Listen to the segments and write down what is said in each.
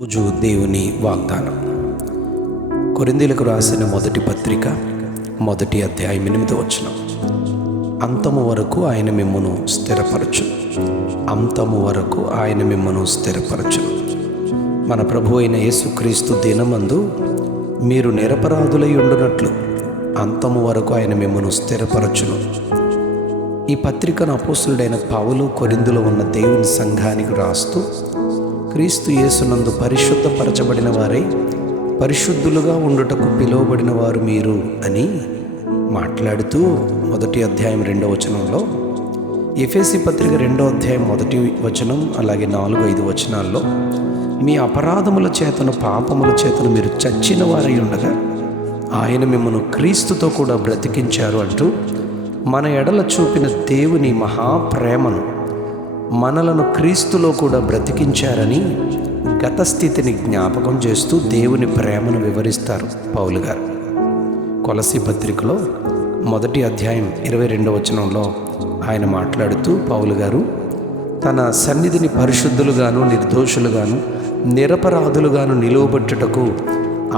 రోజు దేవుని వాగ్దానం. కొరింథీయులకు రాసిన మొదటి పత్రిక 1వ అధ్యాయం 8వ వచనం. అంతము వరకు ఆయన మిమ్మును స్థిరపరచును. అంతము వరకు ఆయన మిమ్మును స్థిరపరచును. మన ప్రభు అయిన యేసుక్రీస్తు దినమందు మీరు నిరపరాధులై ఉండునట్లు అంతము వరకు ఆయన మిమ్మును స్థిరపరచును. ఈ పత్రికను అపోస్తలుడైన పౌలు కొరింథులో ఉన్న దేవుని సంఘానికి రాస్తూ, క్రీస్తు యేసునందు పరిశుద్ధపరచబడిన వారై పరిశుద్ధులుగా ఉండుటకు పిలువబడిన వారు మీరు అని మాట్లాడుతూ 1వ అధ్యాయం 2వ వచనంలో, ఎఫెసీ పత్రిక 2వ అధ్యాయం 1వ వచనం అలాగే 4, 5 వచనాల్లో మీ అపరాధముల చేతను పాపముల చేతను మీరు చచ్చిన వారై ఉండగా ఆయన మిమ్మల్ని క్రీస్తుతో కూడా బ్రతికించారు అంటూ మన ఎడల చూపిన దేవుని మహాప్రేమను, మనలను క్రీస్తులో కూడా బ్రతికించారని గత స్థితిని జ్ఞాపకం చేస్తూ దేవుని ప్రేమను వివరిస్తారు పౌలు గారు. కొలసీ పత్రికలో 1వ అధ్యాయం 22వ వచనంలో ఆయన మాట్లాడుతూ పౌలు గారు తన సన్నిధిని పరిశుద్ధులుగాను నిర్దోషులుగాను నిరపరాధులుగాను నిలువబెట్టుటకు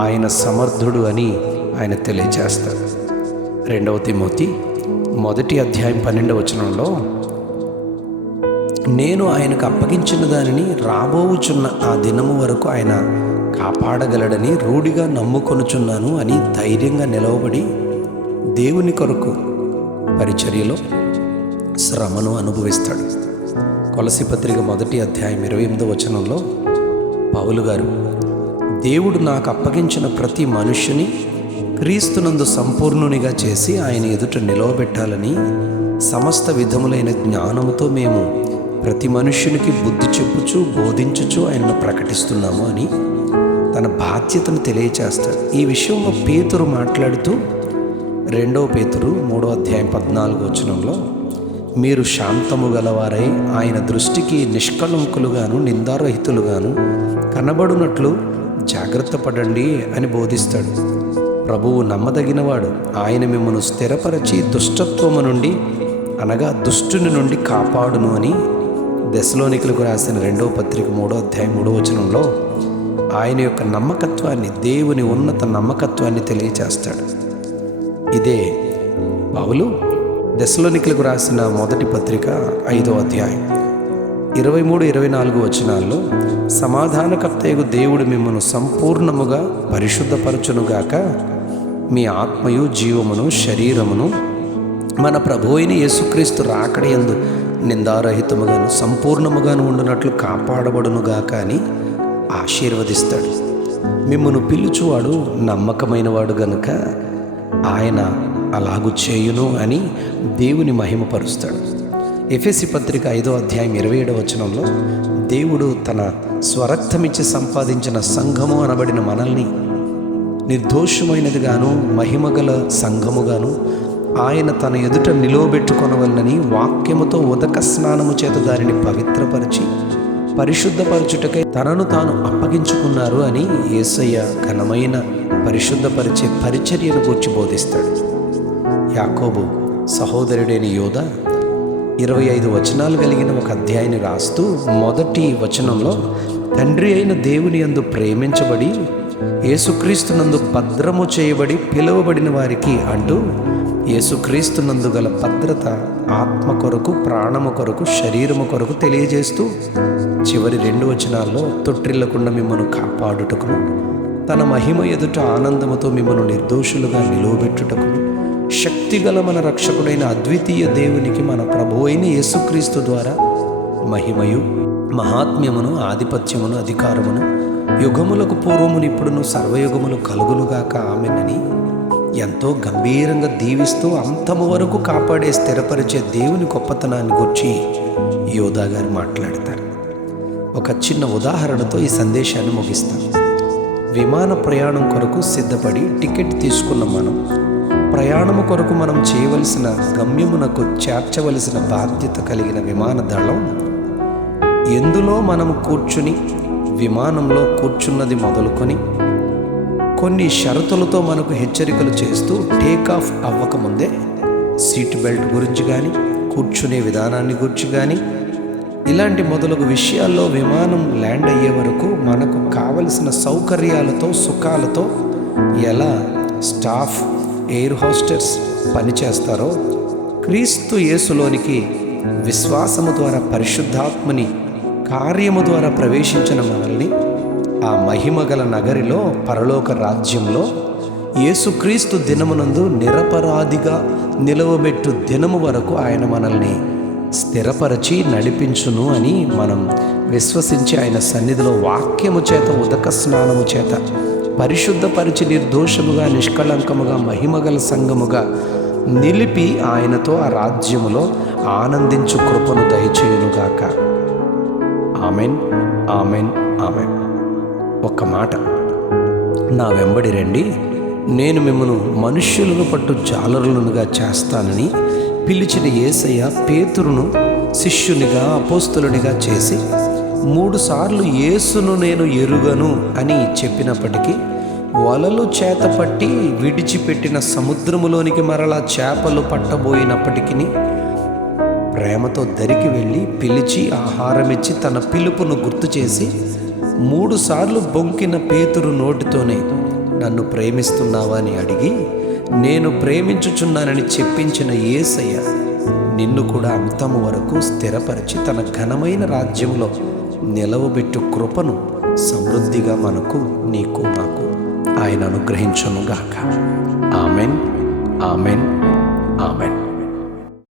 ఆయన సమర్థుడు అని ఆయన తెలియజేస్తారు. 2వ తిమోతి 1వ అధ్యాయం 12వ వచనంలో, నేను ఆయనకు అప్పగించిన దానిని రాబోవుచున్న ఆ దినము వరకు ఆయన కాపాడగలడని రూఢిగా నమ్ముకొనుచున్నాను అని ధైర్యంగా నిలవబడి దేవుని కొరకు పరిచర్యలో శ్రమను అనుభవిస్తాడు. కొలసీ పత్రిక 1వ అధ్యాయం 28వ వచనంలో పౌలు గారు, దేవుడు నాకు అప్పగించిన ప్రతి మనుష్యుని క్రీస్తునందు సంపూర్ణునిగా చేసి ఆయన ఎదుట నిలవబెట్టాలని సమస్త విధములైన జ్ఞానముతో మేము ప్రతి మనుష్యునికి బుద్ధి చెప్పుచు బోధించుచు ఆయనను ప్రకటిస్తున్నాము అని తన బాధ్యతను తెలియచేస్తాడు. ఈ విషయంలో పేతురు మాట్లాడుతూ 2వ పేతురు 3వ అధ్యాయం 14వ వచనంలో, మీరు శాంతము గలవారై ఆయన దృష్టికి నిష్కళంకులుగాను నిందారహితులుగాను కనబడునట్లు జాగ్రత్త పడండి అని బోధిస్తాడు. ప్రభువు నమ్మదగినవాడు, ఆయన మిమ్మల్ని స్థిరపరచి దుష్టత్వము నుండి అనగా దుష్టుని నుండి కాపాడును అని దెసలోనికలకు రాసిన 2వ పత్రిక 3వ అధ్యాయం 3వ వచనంలో ఆయన యొక్క నమ్మకత్వాన్ని, దేవుని ఉన్నత నమ్మకత్వాన్ని తెలియచేస్తాడు. ఇదే పౌలు దెసలోనికలకు రాసిన మొదటి పత్రిక 5వ అధ్యాయం 23, 24 వచనాల్లో, సమాధానకర్తయగు దేవుడు మిమ్మల్ని సంపూర్ణముగా పరిశుద్ధపరచునుగాక, మీ ఆత్మయు జీవమును శరీరమును మన ప్రభు అయిన యేసుక్రీస్తు రాకడయందు నిందారహితముగాను సంపూర్ణముగాను ఉండునట్లు కాపాడబడునుగాక అని ఆశీర్వదిస్తాడు. మిమ్మును పిలుచువాడు నమ్మకమైన వాడు గనుక ఆయన అలాగు చేయును అని దేవుని మహిమపరుస్తాడు. ఎఫెసీ పత్రిక 5వ అధ్యాయం 27వ వచనంలో, దేవుడు తన స్వరక్తమిచ్చి సంపాదించిన సంఘము అనబడిన మనల్ని నిర్దోషమైనదిగాను మహిమగల సంఘముగాను ఆయన తన ఎదుట నిలువబెట్టుకొనవలనని వాక్యముతో ఉదక స్నానము చేత దానిని పవిత్రపరిచి పరిశుద్ధపరచుటకై తనను తాను అప్పగించుకున్నారు అని యేసయ్య ఘనమైన పరిశుద్ధపరిచే పరిచర్యను గూర్చి బోధిస్తాడు. యాకోబు సహోదరుడైన యోధ 25 వచనాలు కలిగిన ఒక అధ్యాయాన్ని రాస్తూ 1వ వచనంలో, తండ్రి అయిన దేవుని యందు ప్రేమించబడి యేసుక్రీస్తునందు భద్రము చేయబడి పిలువబడిన వారికి అంటూ యేసుక్రీస్తునందు గల భద్రత ఆత్మ కొరకు, ప్రాణము కొరకు, శరీరము కొరకు తెలియజేస్తూ చివరి 2 వచనాల్లో, తొట్టిల్లకుండా మిమ్మల్ని కాపాడుటకును తన మహిమ ఎదుట ఆనందముతో మిమ్మల్ని నిర్దోషులుగా నిలువబెట్టుటకును శక్తిగల మన రక్షకుడైన అద్వితీయ దేవునికి మన ప్రభువు అయిన యేసుక్రీస్తు ద్వారా మహిమయు మహాత్మ్యమును ఆధిపత్యమును అధికారమును యుగములకు పూర్వమును ఇప్పుడును సర్వయుగములు కలుగునుగాక ఆమెనని ఎంతో గంభీరంగా దీవిస్తూ అంతము వరకు కాపాడే స్థిరపరిచే దేవుని గొప్పతనాన్ని గురించి యోధా గారు మాట్లాడతారు. ఒక చిన్న ఉదాహరణతో ఈ సందేశాన్ని ముగిస్తాను. విమాన ప్రయాణం కొరకు సిద్ధపడి టికెట్ తీసుకున్న మనం ప్రయాణము కొరకు మనం చేయవలసిన గమ్యమునకు చేర్చవలసిన బాధ్యత కలిగిన విమాన దళం ఎందులో మనం కూర్చుని విమానంలో కూర్చున్నది మొదలుకొని కొన్ని షరతులతో మనకు హెచ్చరికలు చేస్తూ టేకాఫ్ అవ్వకముందే సీట్ బెల్ట్ గురించి కానీ కూర్చునే విధానాన్ని గురించి కానీ ఇలాంటి మొదలగు విషయాల్లో విమానం ల్యాండ్ అయ్యే వరకు మనకు కావలసిన సౌకర్యాలతో సుఖాలతో ఎలా స్టాఫ్ ఎయిర్ హోస్టెస్ పనిచేస్తారో, క్రీస్తు యేసులోనికి విశ్వాసము ద్వారా పరిశుద్ధాత్మని కార్యము ద్వారా ప్రవేశించిన మనల్ని ఆ మహిమగల నగరిలో పరలోక రాజ్యంలో యేసుక్రీస్తు దినమునందు నిరపరాధిగా నిలవబెట్టు దినము వరకు ఆయన మనల్ని స్థిరపరచి నడిపించును అని మనం విశ్వసించి ఆయన సన్నిధిలో వాక్యము చేత ఉదక స్నానము చేత పరిశుద్ధపరిచి నిర్దోషముగా నిష్కళంకముగా మహిమగల సంఘముగా నిలిపి ఆయనతో ఆ రాజ్యములో ఆనందించు కృపను దయచేయునుగాక. Amen, amen, amen. ఒక్క మాట, నా వెంబడి రండి, నేను మిమ్మను మనుష్యులను పట్టు జాలరులనుగా చేస్తానని పిలిచిన యేసయ్య పేతురును శిష్యునిగా అపోస్తులునిగా చేసి 3 సార్లు యేసును నేను ఎరుగను అని చెప్పినప్పటికీ వలలు చేతపట్టి విడిచిపెట్టిన సముద్రములోనికి మరలా చేపలు పట్టబోయినప్పటికీ ప్రేమతో దరికి వెళ్ళి పిలిచి ఆహారమిచ్చి తన పిలుపును గుర్తు చేసి 3 సార్లు బొంకిన పేతురు నోటితోనే నన్ను ప్రేమిస్తున్నావా అని అడిగి నేను ప్రేమించుచున్నానని చెప్పించిన యేసయ్య నిన్ను కూడా అంతము వరకు స్థిరపరిచి తన ఘనమైన రాజ్యంలో నిలవబెట్టు కృపను సమృద్ధిగా మనకు, నీకు, నాకు ఆయన అనుగ్రహించునుగాక. Amen, amen, amen.